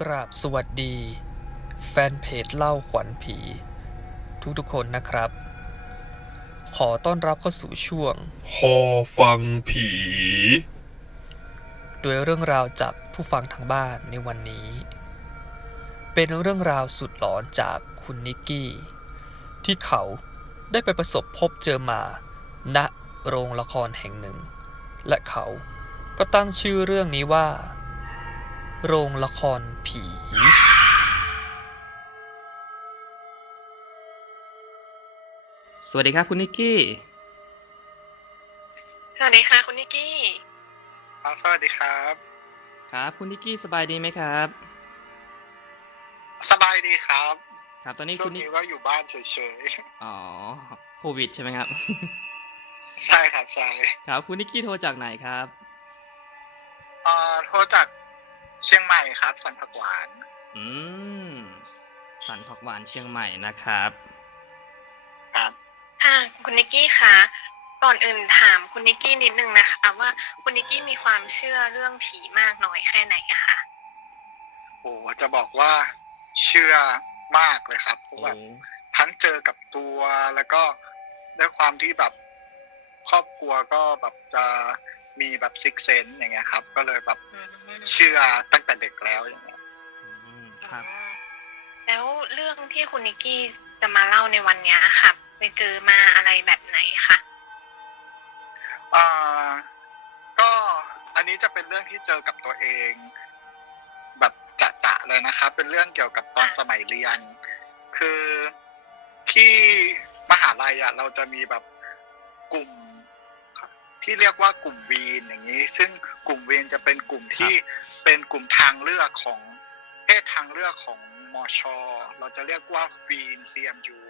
กราบสวัสดี แฟนเพจเล่าขวัญผี ทุกๆคนนะครับ ขอต้อนรับเข้าสู่ช่วง พอฟังผี โดยเรื่องราวจากผู้ฟังทางบ้านในวันนี้ เป็นเรื่องราวสุดหลอนจากคุณนิกกี้ ที่เขาได้ไปประสบพบเจอมาณโรงละครแห่งหนึ่ง และเขาก็ตั้งชื่อเรื่องนี้ว่า โรงละครผีสวัสดีครับคุณนิกกี้ สวัสดีค่ะคุณนิกกี้ ครับสวัสดีครับ ครับคุณนิกกี้สบายดีไหมครับ สบายดีครับ ครับ ตอนนี้ช่วคุงณนิกนี้ก็อยู่บ้านเฉยอ๋อโควิดใช่ไหมครับ ๆ ใช่ครับใช่ครับคุณนิกกี้โทรจากไหนครับเอ่อโทรจาก เชียงใหม่ครับ สันผักหวาน อืม สันผักหวานเชียงใหม่นะครับ ครับค่ะคุณนิกกี้คะก่อนอื่นถามคุณนิกกี้นิดนึงนะคะ ว่าคุณนิกกี้มีความเชื่อเรื่องผีมากน้อยแค่ไหนอะคะโอ้จะบอกว่าเชื่อมากเลยครับเพราะโอ้ว่าทั้งเจอกับตัวแล้วก็ด้วยความที่แบบครอบครัวก็แบบจะ มีแบบซิกเซนอย่างเงี้ยครับ ก็เลยแบบอืมเชื่อตั้งแต่เด็กแล้วอย่างเงี้ยอืมครับ แล้วเรื่องที่คุณนิกกี้จะมาเล่าในวันเนี้ยค่ะไปเจอมาอะไรแบบไหนคะอ่าก็อันนี้จะเป็นเรื่องที่เจอกับตัวเอง แบบจะๆเลยนะครับเป็นเรื่องเกี่ยวกับตอนสมัยเรียน คือที่มหาลัยอะเราจะมีแบบกลุ่ม ที่เรียกว่ากลุ่มวีนอย่างนี้ ซึ่งกลุ่มวีนจะเป็นกลุ่มที่เป็นกลุ่มทางเลือกของเพศทางเลือกของมอชอเราจะเรียกว่าวีน CMU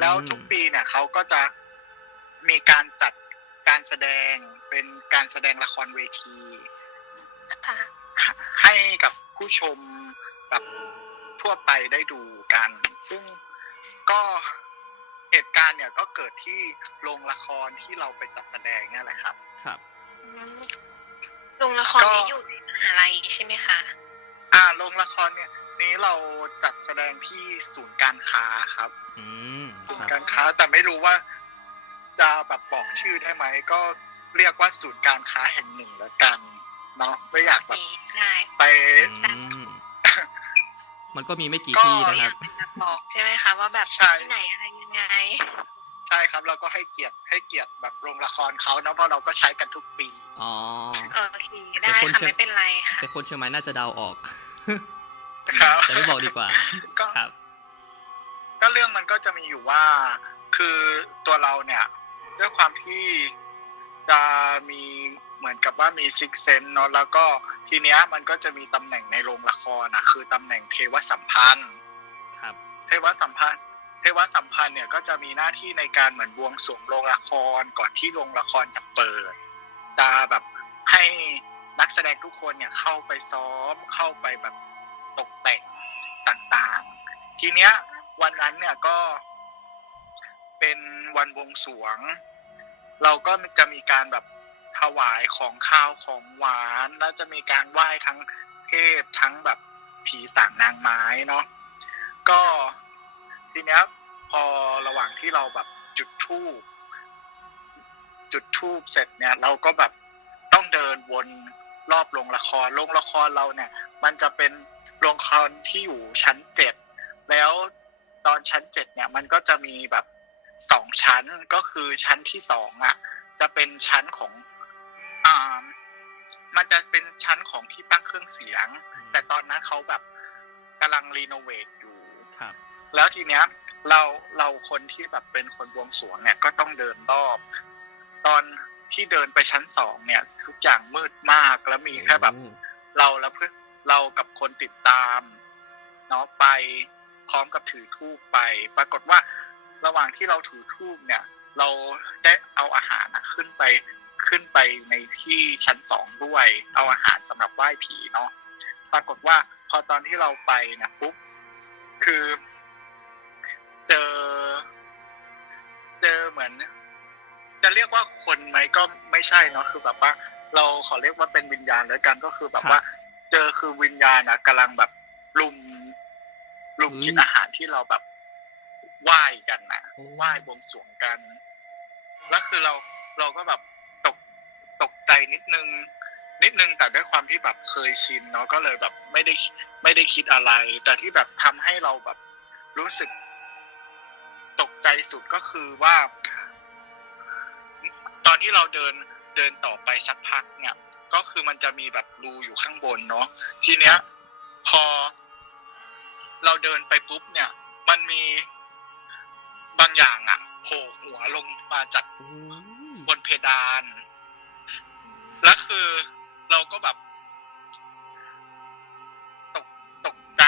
แล้วทุกปีเนี่ยเขาก็จะมีการจัดการแสดงเป็นการแสดงละครเวทีค่ะให้กับผู้ชมแบบทั่วไปได้ดูกัน ซึ่งก็ เหตุการณ์เนี่ยก็เกิดที่โรงละครที่เราไปจัดแสดงเนี่ยแหละครับ ครับอืมโรงละครก็นี้อยู่ในมหาลัยใช่ไหมคะอ่าโรงละครเนี่ย นี้เราจัดแสดงที่ศูนย์การค้าครับ อืมศูนครัย์บการค้าแต่ไม่รู้ว่า จะแบบบอกชื่อได้ไหมก็เรียกว่าศูนย์การค้าแห่งหนึ่งแล้วกันเนาะไม่อยากแบบดีได้ไปอื มมันก็มีไม่กี่ก็ที่ไม่นะอครัยาบกจะบอกใช่ไหมคะว่าแบบใช่ ที่ไหนอะไรยังไง ใช่ครับเราก็ให้เกียรติให้เกียรติแบบโรงละครเขาเนาะเพราะเราก็ใช้กันทุกปี อ๋อ โอเคได้แต่คนค่ะเชียง ไม่เป็นไรค่ะ แต่คนเชียงใหม่น่าจะเดาออกครับ แต่ไม่บอกดีกว่า ก็ ครับ ก็เรื่องมันก็จะมีอยู่ว่า คือตัวเราเนี่ยด้วยความที่จะมี เหมือนกับว่ามีซิกเซนเนาะแล้วก็ทีเนี้ยมันก็จะมีตำแหน่งในโรงละครอะคือตำแหน่งเทวสัมพันธ์ครับ เทวสัมพันธ์เทวสัมพันธ์เนี่ยก็จะมีหน้าที่ในการเหมือนบวงสรวงโรงละครก่อนที่โรงละครจะเปิดจะแบบให้นักแสดงทุกคนเนี่ยเข้าไปซ้อมเข้าไปแบบตกแต่งต่างๆ ทีเนี้ยวันนั้นเนี่ยก็เป็นวันบวงสรวง เราก็จะมีการแบบ ถวายของข้าวของหวาน แล้วจะมีการไหว้ทั้งเทพทั้งแบบผีสางนางไม้เนาะก็ทีเนี้ยพอระหว่างที่เราแบบจุดธูปจุดธูปเสร็จเนี่ย เราก็แบบต้องเดินวนรอบโรงละครโรงละครเราเนี่ย มันจะเป็นโรงละครที่อยู่ชั้นเจ็ดแล้วตอนชั้นเจ็ดเนี่ย มันก็จะมีแบบสองชั้นก็คือชั้นที่สองอะ จะเป็นชั้นของ มันจะเป็นชั้นของที่ตั้งเครื่องเสียง แต่ตอนนั้นเขาแบบกำลังรีโนเวทอยู่ครับ แล้วทีเนี้ย เราเราคนที่แบบเป็นคนบวงสรวงเนี่ยก็ต้องเดินรอบ ตอนที่เดินไปชั้นสองเนี่ย ทุกอย่างมืดมากแล้วมีแค่แบบ เราแล้วเพื่อเรากับคนติดตามเนาะไปพร้อมกับถือทูปไป ปรากฏว่าระหว่างที่เราถือทูปเนี่ย เราได้เอาอาหารนะขึ้นไป ขึ้นไปในที่ชั้นสองด้วย เอาอาหารสำหรับไหว้ผีเนาะปรากฏว่าพอตอนที่เราไปนะปุ๊บคือ เจอ เจอเหมือน จะเรียกว่าคนไหมก็ไม่ใช่เนาะคือแบบว่า เราขอเรียกว่าเป็นวิญญาณแล้วกันก็คือแบบว่า เจอคือวิญญาณนะกำลังแบบลุมลุมอืมกินอาหารที่เราแบบไหว้กันนะโอ้ไหว้บวงสรวงกันแล้วคือเราเราก็แบบตก ตกใจนิดนึง นิดนึงแต่ด้วยความที่แบบเคยชินเนาะก็เลยแบบไม่ได้ไม่ได้คิดอะไร แต่ที่แบบทำให้เราแบบรู้สึกตกใจสุดก็คือว่า ตอนที่เราเดินเดินต่อไปสักพักเนี่ย ก็คือมันจะมีแบบรูอยู่ข้างบนเนาะทีเนี้ย พอ เราเดินไปปุ๊บเนี่ย มันมีบางอย่างอะโผล่หัวลงมาจากบนเพดาน แล้วคือเราก็แบบ ตกตกใจ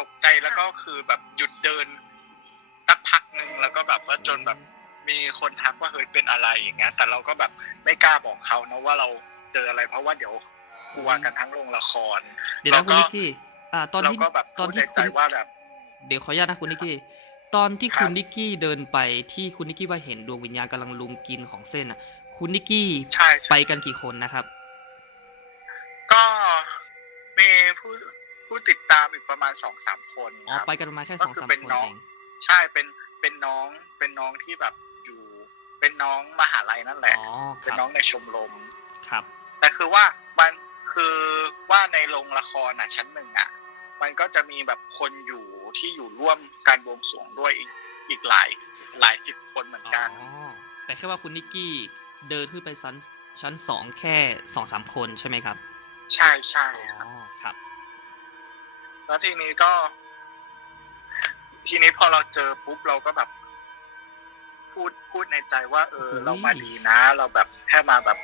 ตกใจแล้วก็คือแบบหยุดเดินสักพักหนึ่งแล้วก็แบบว่าจนแบบมีคนทักว่าเฮ้ยเป็นอะไรอย่างเงี้ย แต่เราก็แบบไม่กล้าบอกเขานะว่าเราเจออะไรเพราะว่าเดี๋ยวกลัวกันทั้งโรงละครเดี๋ยวนะคุณเราก็นิกกี้อ่า ตอนเราที่ก็แบบตอนพูดที่ในใจคุณว่าแบบ เดี๋ยวขออนุญาตนะคุณนิกกี้ ตอนที่ครับคุณนิกกี้เดินไปที่คุณนิกกี้ว่าเห็นดวงวิญญาณกำลังลุมกินของเส้นอะ คุณนิกกี้ใช่ใช่ ไปกันกี่คนนะครับ ก็มีผู้ผู้ติดตามอีกประมาณสองสามคนอ๋อ ครับ ไปกันประมาณแค่ก็สองคือสามเป็นคนน้อง เอง ใช่เป็นเป็นน้องเป็นน้องที่แบบอยู่ เป็นน้องมหาลัยนั่นแหละอ๋อ คเป็นรับน้องในชมรม ครับ แต่คือว่ามันคือว่าในโรงละครอะชั้นหนึ่งอะ มันก็จะมีแบบคนอยู่ที่อยู่ร่วมการบวงสรวงด้วยอีกอีกหลายหลายสิบคนเหมือนอ๋กันอแต่แค่ว่าคุณนิกกี้ เดินขึ้นไปชั้นชั้นสองแค่สองสามคนใช่ไหมครับ ใช่ใช่อ๋อครับ แล้วทีนี้ก็ ทีนี้พอเราเจอปุ๊บเราก็แบบ พูดพูดในใจว่า เออ โอ้ยเรามาดีนะ เราแบบแค่มาแบบ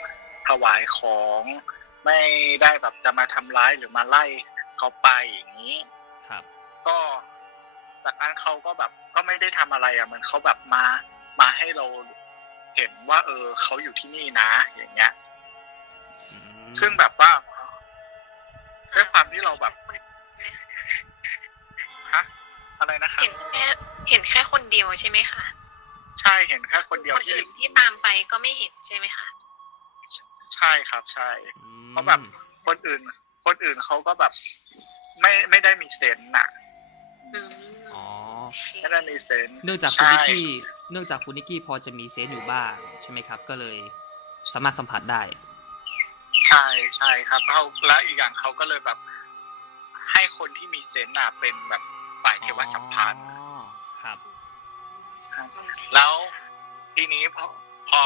ถวายของ ไม่ได้แบบจะมาทำร้ายหรือมาไล่เขาไปอย่างนี้ ครับ ก็จากนั้นเขาก็แบบก็ไม่ได้ทำอะไรอะเหมือนเขาแบบมา มาให้เรา เห็นว่า เออเขาอยู่ที่นี่นะ อย่างเงี้ยอืมซึ่งแบบว่าด้วยความที่เราแบบฮะอะไรนะครับเห็นแค่เห็นแค่คนเดียวใช่ไหมคะใช่เห็นแค่คนเดียวคนที่อื่นที่ตามไปก็ไม่เห็นใช่ไหมคะใช่ครับ ใช่อืมเพราะแบบคนอื่น คนอื่นเขาก็แบบ ไม่ไม่ได้มีเซนส์น่ะอืมอ๋ อโอเคไม่ได้มีเซนส์เนื่องจากคุณใช่นิกกี้เนื่องจากคุณนิกกี้พอจะมีเซนส์อยู่บ้างใช่ไหมครับ ก็เลยสามารถสัมผัสได้ ใช่ใช่ครับเขาแล้วอีกอย่างเขาก็เลยแบบ ให้คนที่มีเซนส์น่ะเป็นแบบฝ่ายเทวสัมพันธ์อ๋อครับ แล้วทีนี้พอพอ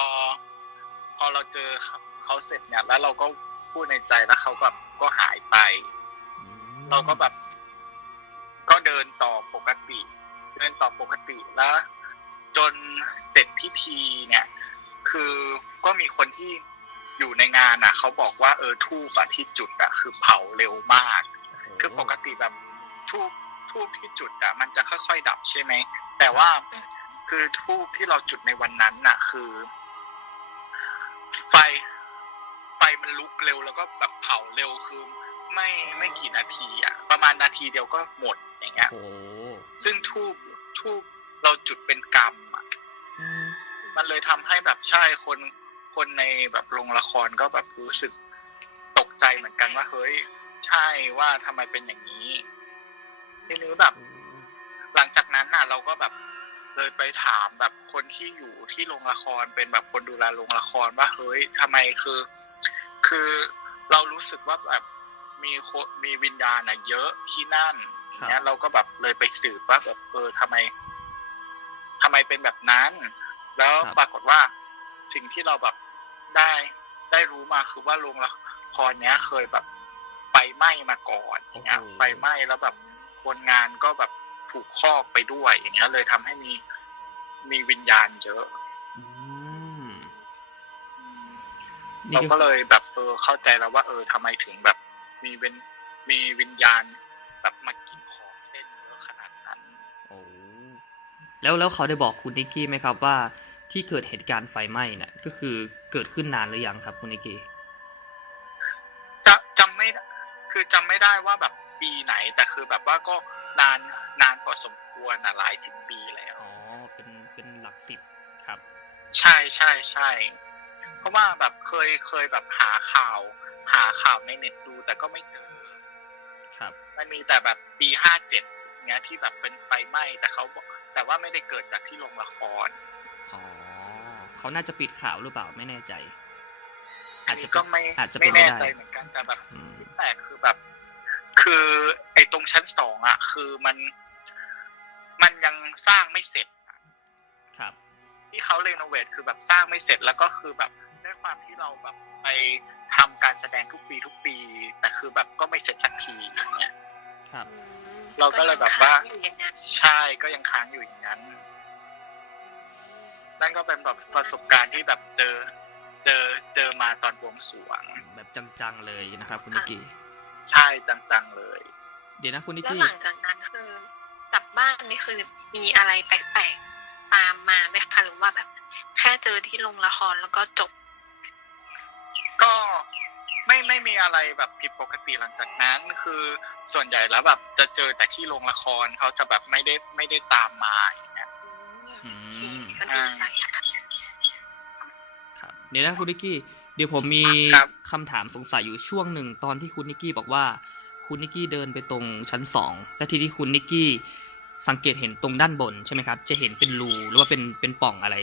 พอเราเจอเขาเขาเสร็จเนี่ย แล้วเราก็พูดในใจแล้วเขาแบบก็หายไปอืมเราก็แบบ ก็เดินต่อปกติ เดินต่อปกติแล้วจนเสร็จพิธีเนี่ย คือก็มีคนที่อยู่ในงานอะเขาบอกว่าเออทูบอะที่จุดอะคือเผาเร็วมาก คือปกติแบบทูบทูบที่จุดอะมันจะค่อย ๆ ดับใช่ไหมแต่ว่าคือทูบที่เราจุดในวันนั้นน่ะ คือ ไฟไฟมันลุกเร็วแล้วก็แบบเผาเร็วคือไม่ไม่กี่นาทีอะประมาณนาทีเดียวก็หมดอย่างเงี้ยโอ้โหซึ่งทูบ ทูบเราจุดเป็นกรรมอะอืมมันเลยทำให้แบบใช่คนคนในแบบโรงละครก็แบบรู้สึกตกใจเหมือนกันว่าเฮ้ยใช่ว่าทำไมเป็นอย่างนี้ทีนี้แบบ หลังจากนั้นน่ะ เราก็แบบเลยไปถามแบบคนที่อยู่ที่โรงละครเป็นแบบคนดูแลโรงละครว่าเฮ้ยทำไมคือ คือเรารู้สึกว่าแบบมีโคมีวิญญาณน่ะ เยอะที่นั่นครับ เนี้ยเราก็แบบเลยไปสืบว่าแบบเออทำไมทำไมเป็นแบบนั้น แล้วครับปรากฏว่าสิ่งที่เราแบบได้ได้รู้มาคือว่าโรงละครเนี้ยเคยแบบไฟไหม้มาก่อนอย่างเงี้ยโอ้โหไฟไหม้แล้วแบบคนงานก็แบบถูกคอกไปด้วย อย่างเงี้ย เลยทำให้มีมีวิญญาณเยอะอืมเราก็เลยแบบเออเข้าใจแล้วว่า เออทำไมถึงแบบ มีเป็นมีวิญญาณแบบมา แล้วแล้วเขาได้บอกคุณนิกกี้ไหมครับว่าที่เกิดเหตุการณ์ไฟไหม้น่ะก็คือเกิดขึ้นนานหรือยังครับคุณนิกกี้จะจำไม่ได้คือจำไม่ได้ว่าแบบปีไหน แต่คือแบบว่าก็นานนานพอสมควรนะหลายสิบปีแล้ว อ๋อเป็นเป็นหลักสิบครับ ใช่ใช่ใช่เพราะว่าแบบเคยเคยแบบหาข่าว หาข่าวในเน็ตดูแต่ก็ไม่เจอ ครับ มันมีแต่แบบปีห้าเจ็ดเนี้ยที่แบบเป็นไฟไหม้แต่เขาบอก แต่ว่าไม่ได้เกิดจากที่โรงละครอ๋อเขาน่าจะปิดข่าวหรือเปล่าไม่แน่ใจอัอานจจะนี้เป็นก็ไม่อาจจะไม่เป็นไปแน่ได้ใจเหมือนกันแต่แบบอืมแต่คือแบบ คือไอ้ตรงชั้นสองอะ คือมันมันยังสร้างไม่เสร็จครับ ที่เขาเรโนเวทคือแบบสร้างไม่เสร็จแล้วก็คือแบบด้วยความที่เราแบบไปทำการแสดงทุกปีทุกปี แต่คือแบบก็ไม่เสร็จสักทีอย่างเงี้ยครับ เราก็เลยแบบว่าก็ยังค้งอยู่อย่างนั้นใช่ก็ยังค้างอยู่อย่างนั้น นั่นก็เป็นแบบประสบการณ์ที่แบบเจอ เจอเจอมาตอนบวงสรวง แบบจังๆเลยนะครับ คุณนิกกี้ใช่จังๆเลย เดี๋ยวนะคุณนิกแล้วกี้หลังจากนั้นคือกลับบ้านนี่คือมีอะไรแปลกๆตามมาไหมคะหรือว่าแบบ แค่เจอที่โรงละครแล้วก็จบก็ ไม่ไม่มีอะไรแบบผิดปกติหลังจากนั้น คือส่วนใหญ่แล้วแบบจะเจอแต่ที่โรงละครเขาจะแบบไม่ได้ไม่ได้ตามมาอย่างเงี้ยอืมก็ดีใจค่ครับเดี๋ยวนะคุณนิกกี้ เดี๋ยวผมมีครับคำถามสงสัยอยู่ช่วงหนึ่งตอนที่คุณนิกกี้บอกว่า คุณนิกกี้เดินไปตรงชั้นสองและทีนี้คุณนิกกี้สังเกตเห็นตรงด้านบนใช่ไหมครับ จะเห็นเป็นรูหรือว่าเป็นเป็นป่องอะไร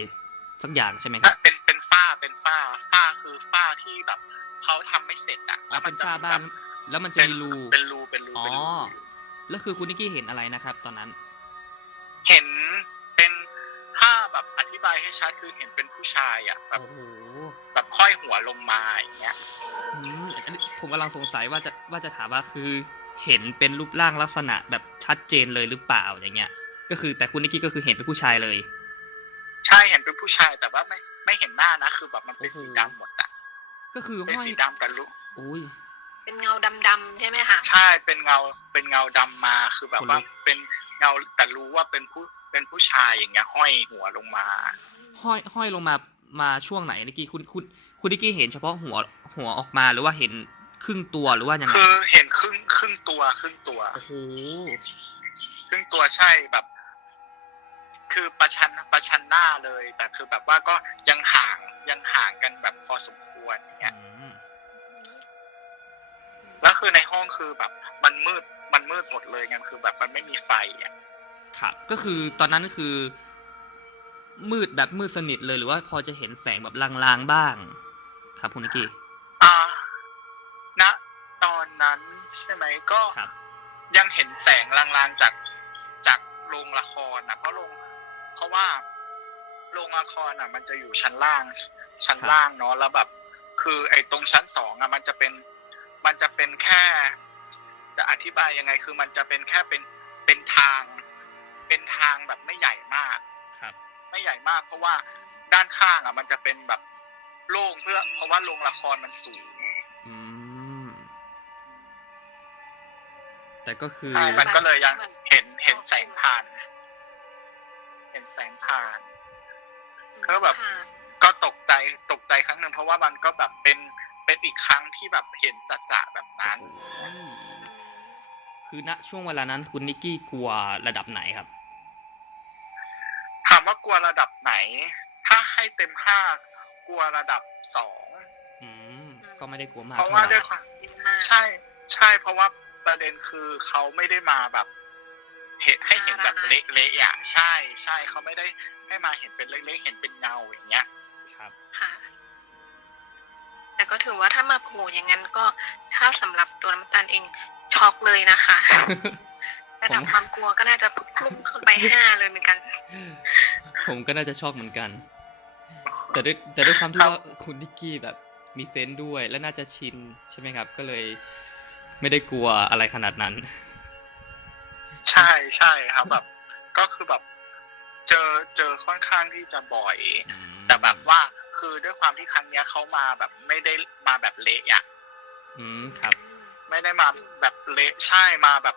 สักอย่างใช่ไหมครับเป็น เป็นฝ้าเป็นฝ้าฝ้าคือฝ้าที่แบบเขาทำไม่เสร็จอะแล้วเป็นจะฝ้ามีบ้านแบบแล้วมันจะมีรูเป็นรูเป็นรูอ๋อเป็นรูแล้วคือคุณนิกกี้เห็นอะไรนะครับ ตอนนั้น เห็นเป็นถ้าแบบอธิบายให้ชัดคือเห็นเป็นผู้ชายอะแบบโอ้โหแบบห้อยหัวลงมาอย่างเงี้ยอืมอันนี้ผมกำลังสงสัยว่าจะว่าจะถามว่าคือ เห็นเป็นรูปร่างลักษณะแบบชัดเจนเลยหรือเปล่าอย่างเงี้ย ก็คือแต่คุณนิกกี้ก็คือเห็นเป็นผู้ชายเลย ใช่เห็นเป็นผู้ชายแต่ว่าไม่ ไม่เห็นหน้านะ คือแบบมันเป็นโอ้โหสีดำหมดอะก็คือเป็นห้อยสีดำกับลูกอุ้ย เป็นเงาดำๆใช่ไหมคะใช่เป็นเงาเป็นเงาดำมาคือแบบว่าคนลุกเป็นเงาแต่รู้ว่าเป็นผู้เป็นผู้ชายอย่างเงี้ย ห้อยหัวลงมา ห้อยห้อยลงมามาช่วงไหนนิกกี้คุณคุณคุณนิกกี้เห็นเฉพาะหัวหัวออกมาหรือว่าเห็นครึ่งตัวหรือว่ายังไงคือเห็นครึ่งครึ่งตัวครึ่งตัว โอ้โห ครึ่งตัวใช่แบบ คือประชันประชันหน้าเลย แต่คือแบบว่าก็ยังห่างยังห่างกันแบบพอสมควรอย่างเงี้ยอืมแล้วคือในห้องคือแบบ มันมืดมันมืดหมดเลยไงคือแบบมันไม่มีไฟอะครับก็คือตอนนั้นคือ มืดแบบมืดสนิทเลยหรือว่าพอจะเห็นแสงแบบลางๆบ้าง ครับคุณนิกกี้อ่าณตอนนั้นใช่ไหมก็ครับยังเห็นแสงลางๆจากจากโรงละครนะเพราะโรง เพราะว่าโรงละครอะ มันจะอยู่ชั้นล่าง ชั้นล่างเนาะแล้วแบบ คือ ไอ้ตรงชั้นสองอะ มันจะเป็น มันจะเป็นแค่ จะอธิบายยังไง คือมันจะเป็นแค่เป็นเป็นทาง เป็นทางแบบไม่ใหญ่มาก ครับ ไม่ใหญ่มาก เพราะว่าด้านข้างอะ มันจะเป็นแบบโล่งเพื่อ เพราะว่าโรงละครมันสูงอืมแต่ก็คือใช่มันก็เลยยังเห็นเห็นแสงผ่าน เห็นแสงผ่าน ก็แบบค่ะก็ตกใจตกใจครั้งหนึ่งเพราะว่ามันก็แบบเป็นเป็นอีกครั้งที่แบบเห็นจัจะๆแบบนั้น คือณช่วงเวลานั้นคุณนิกกี้กลัวระดับไหนครับ ถามว่ากลัวระดับไหน ถ้าให้เต็มห้ากลัวระดับสองอืมก็ไม่ได้กลัวมากเพราะเท่าว่าไหด้ร่วยความดีมากใช่ ใช่เพราะว่าประเด็นคือเขาไม่ได้มาแบบ เห็นให้เห็นแบบเละๆอะใช่ใช่เขาไม่ได้ให้มาเห็นเป็นเล็กๆเห็นเป็นเงาอย่างเงี้ย ครับค่ะ แต่ก็ถือว่าถ้ามาโผล่อย่างนั้นก็ถ้าสำหรับตัวน้ำตาลเองช็อกเลยนะคะระดับความกลัวก็น่าจะพุ่งขึ้นไปห้าเลยเหมือนกัน ผมก็น่าจะชอบเหมือนกัน แต่ด้วยแต่ด้วยความที่ครับว่าคุณนิกกี้แบบมีเซนส์ด้วยและน่าจะชินใช่ไหมครับ ก็เลยไม่ได้กลัวอะไรขนาดนั้น ใช่ใช่ครับแบบ ก็คือแบบ เจอเจอค่อนข้างที่จะบ่อย แต่แบบว่าคือด้วยความที่ครั้งเนี้ยเขามาแบบไม่ได้มาแบบเละอะอืมครับ ไม่ได้มาแบบเละใช่มาแบบ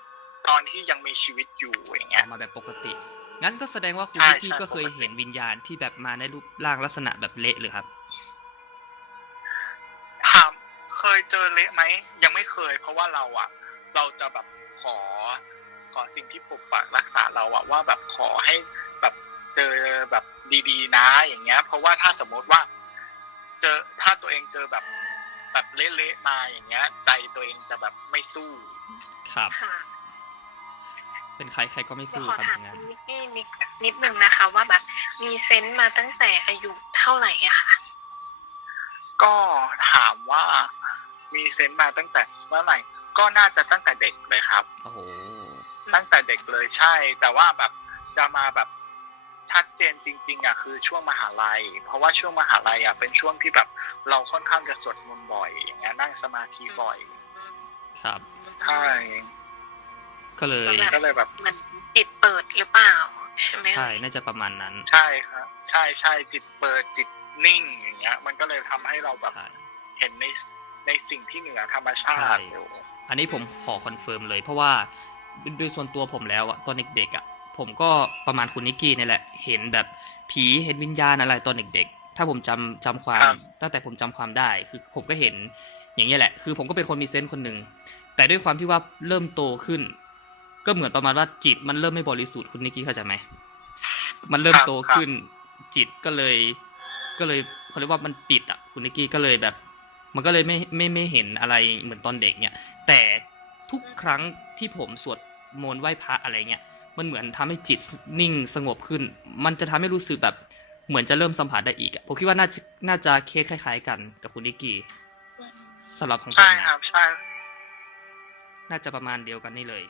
ตอนที่ยังมีชีวิตอยู่อย่างอเงี้อยกมาแบบปกติ งั้นก็แสดงว่าคุณใช่นิกกี้ใช่ก็เคยปกติเห็นวิญญาณที่แบบมาในรูปร่างลักษณะแบบเละเลยครับถามเคยเจอเละไหมยังไม่เคย เพราะว่าเราอะ เราจะแบบขอ ขอสิ่งที่ปกปักรักษาเราอะว่าแบบขอให้แบบเจอแบบดีๆ นะ อย่างเงี้ย เพราะว่าถ้าสมมติว่า เจอถ้าตัวเองเจอแบบแบบเละๆมาอย่างเงี้ย ใจตัวเองจะแบบไม่สู้ครับค่ะเป็นใครใครก็ไม่เดี๋ยวสู้ขอครับถาอมย่างนั้นคุณนิกกี้นิดนิดนึงนะคะ ว่าแบบมีเซนต์มาตั้งแต่อายุเท่าไหร่อะค่ะก็ถามว่ามีเซนต์มาตั้งแต่เมื่อไหร่ก็น่าจะตั้งแต่เด็กเลยครับ โอ้โห ตั้งแต่เด็กเลยใช่ แต่ว่าแบบจะมาแบบชัดเจนจริง ๆอะคือช่วงมหาลัย เพราะว่าช่วงมหาลัยอะเป็นช่วงที่แบบเราค่อนข้างจะสวดมนต์บ่อย อย่างเงี้ยนั่งสมาธิบ่อยครับใช่ก็เลยก็เลยแบบเหมือนจิตเปิดหรือเปล่าใช่ไหมใช่น่าจะประมาณนั้น ใช่ครับ ใช่ใช่จิตเปิดจิตนิ่งอย่างเงี้ย มันก็เลยทำให้เราแบบใช่เห็นในในสิ่งที่เหนือธรรมชาติใช่อยู่อันนี้ผมขอคอนเฟิร์มเลย เพราะว่า โดยส่วนตัวผมแล้วอะตอนเด็กๆอะผมก็ประมาณคุณนิกกี้นี่แหละ เห็นแบบผีเห็นวิญญาณอะไรตอนเด็กๆ ถ้าผมจำจำความครับตั้งแต่ผมจำความได้ คือผมก็เห็นอย่างเงี้ยแหละ คือผมก็เป็นคนมีเซนส์คนหนึ่ง แต่ด้วยความที่ว่าเริ่มโตขึ้น ก็เหมือนประมาณว่าจิตมันเริ่มไม่บริสุทธิ์คุณนิกกี้เข้าใจไหม มันเริ่มโตขึ้น จิตก็เลย ก็เลยเขาเรียกว่ามันปิดอะคุณนิกกี้ก็เลยแบบ มันก็เลยไม่ไม่ไม่เห็นอะไรเหมือนตอนเด็กเนี่ย แต่ทุกครั้งที่ผมสวด มนต์ไหว้พระอะไรเงี้ยมันเหมือนทำให้จิตนิ่งสงบขึ้น มันจะทำให้รู้สึกแบบเหมือนจะเริ่มสัมผัสได้อีกอะผมคิดว่าน่าจะน่าจะเคสคล้ายๆ กันกับคุณนิกกี้สำหรับของผมใช่นะครับใช่น่าจะประมาณเดียวกันนี่เลย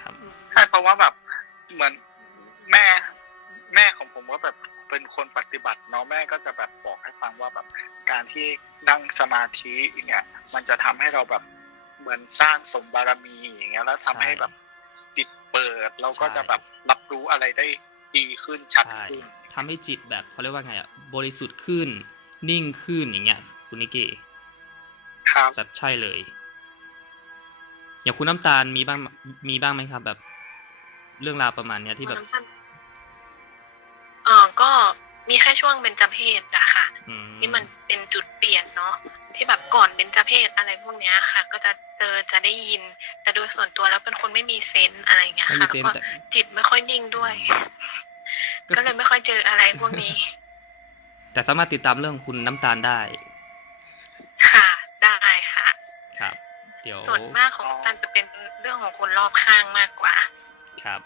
ครับใช่เพราะว่าแบบเหมือนแม่ แม่ของผมก็แบบเป็นคนปฏิบัติเนาะแม่ก็จะแบบบอกให้ฟังว่าแบบการที่นั่งสมาธิอย่างเงี้ย มันจะทำให้เราแบบ เหมือนสร้างสมบารมีอย่างเงี้ยแล้วทำให้แบบจิตเปิดเราก็จะแบบรับรู้อะไรได้ดีขึ้นชัดใช่ขึ้นทำให้จิตแบบเขาเรียกว่าไงอะบริสุทธิ์ขึ้น นิ่งขึ้นอย่างเงี้ย คุณนิกกี้ครับแบบใช่เลยอย่างคุณน้ำตาลมีบ้างมีบ้างไหมครับ แบบ เรื่องราวประมาณเนี้ยที่แบบเออก็มีแค่ช่วงเบญจเพศอะค่ะอืมที่มันเป็นจุดเปลี่ยนเนาะที่แบบก่อนเบญจเพศอะไรพวกเนี้ยค่ะ ก็จะเจอจะได้ยิน แต่โดยส่วนตัวแล้วเป็นคนไม่มีเซนส์อะไรอย่างเงี้ยไม่มีค่ะเซนแล้วส์ก็แต่จิตไม่ค่อยนิ่งด้วย ก็เลยไม่ค่อยเจออะไรพวกนี้ แต่สามารถติดตามเรื่องคุณน้ำตาลได้ค่ะ ได้ค่ะ ครับ เดี๋ยว ส่วนมากของตันจะเป็นเรื่องของคนรอบข้างมากกว่า ครับ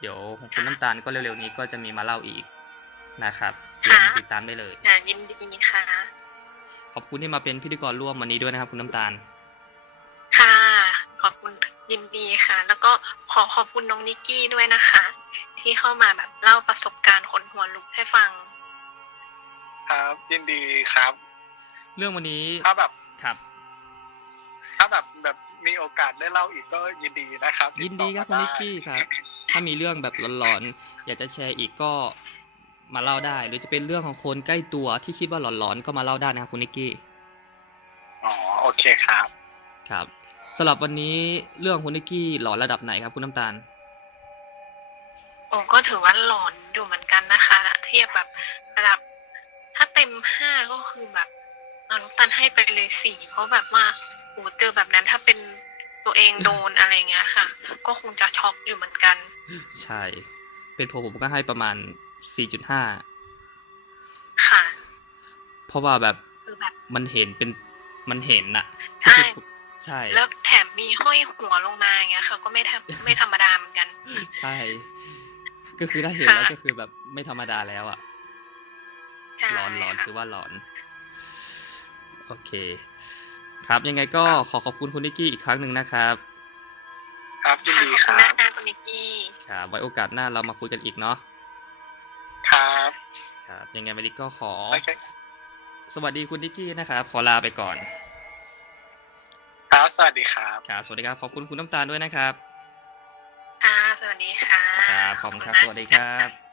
เดี๋ยวของคุณน้ำตาลก็เร็วๆนี้ก็จะมีมาเล่าอีกนะครับค่ะเดี๋ยวติดตามได้เลย อ่ายินดีค่ะ ขอบคุณที่มาเป็นพิธีกรร่วมวันนี้ด้วยนะครับ คุณน้ำตาลค่ะขอบคุณ ยินดีค่ะ แล้วก็ขอขอบคุณน้องนิกกี้ด้วยนะคะ ที่เข้ามาแบบเล่าประสบการณ์ขนหัวลุกให้ฟัง ครับยินดีครับ เรื่องวันนี้ถ้าแบบครับ ถ้าแบบแบบมีโอกาสได้เล่าอีกก็ยินดีนะครับ ยินดีครับติคุณต่อนิกมากี้ได้ครับ ถ้ามีเรื่องแบบหลอนๆอยากจะแชร์อีกก็มาเล่าได้ หรือจะเป็นเรื่องของคนใกล้ตัวที่คิดว่าหลอนๆก็มาเล่าได้นะครับคุณนิกกี้อ๋อโอเคครับ ครับ สำหรับวันนี้เรื่องคุณนิกกี้หลอนระดับไหนครับคุณน้ำตาล โอ้ก็ถือว่าหลอนอยู่เหมือนกันนะคะเทียบแบบระดับ ถ้าเต็มห้าก็คือแบบเอาน้ำตาลให้ไปเลยสี่เพราะแบบว่าโอ้เจอแบบนั้นถ้าเป็นตัวเองโดนอะไรเงี้ยค่ะ ก็คงจะช็อกอยู่เหมือนกัน ใช่ เป็นผมผมก็ให้ประมาณ4.5ค่ะ เพราะว่าแบบคือแบบ มันเห็นเป็นมันเห็นน่ะ ใช่คือ ใช่ แล้วแถมมีห้อยหัวลงมาอย่างเงี้ยค่ะ ก็ไม่ทำไม่ธรรมดาเหมือนกัน ใช่ ก็คือถ้าเห็นค่ะแล้วก็คือแบบไม่ธรรมดาแล้วอะใช่หลอนหลอนค่ะคือว่าหลอน โอเค ครับยังไงก็ขอขอบคุณคุณนิกกี้อีกครั้งหนึ่งนะครับ ครับยินค่ะดีขอบคคุณรัมาบกนะคุณนิกกี้ครับไว้โอกาสหน้าเรามาคุยกันอีกเนาะครับ ครับ ยังไงวันนี้ก็ขอโอเคสวัสดีคุณนิกกี้นะครับ ขอลาไปก่อนครับ สวัสดีครับครับสวัสดีครับขอบคุณคุณน้ำตาลด้วยนะครับค่ะสวัสดีค่ะครับขอบคุณครับสวัสดีครับ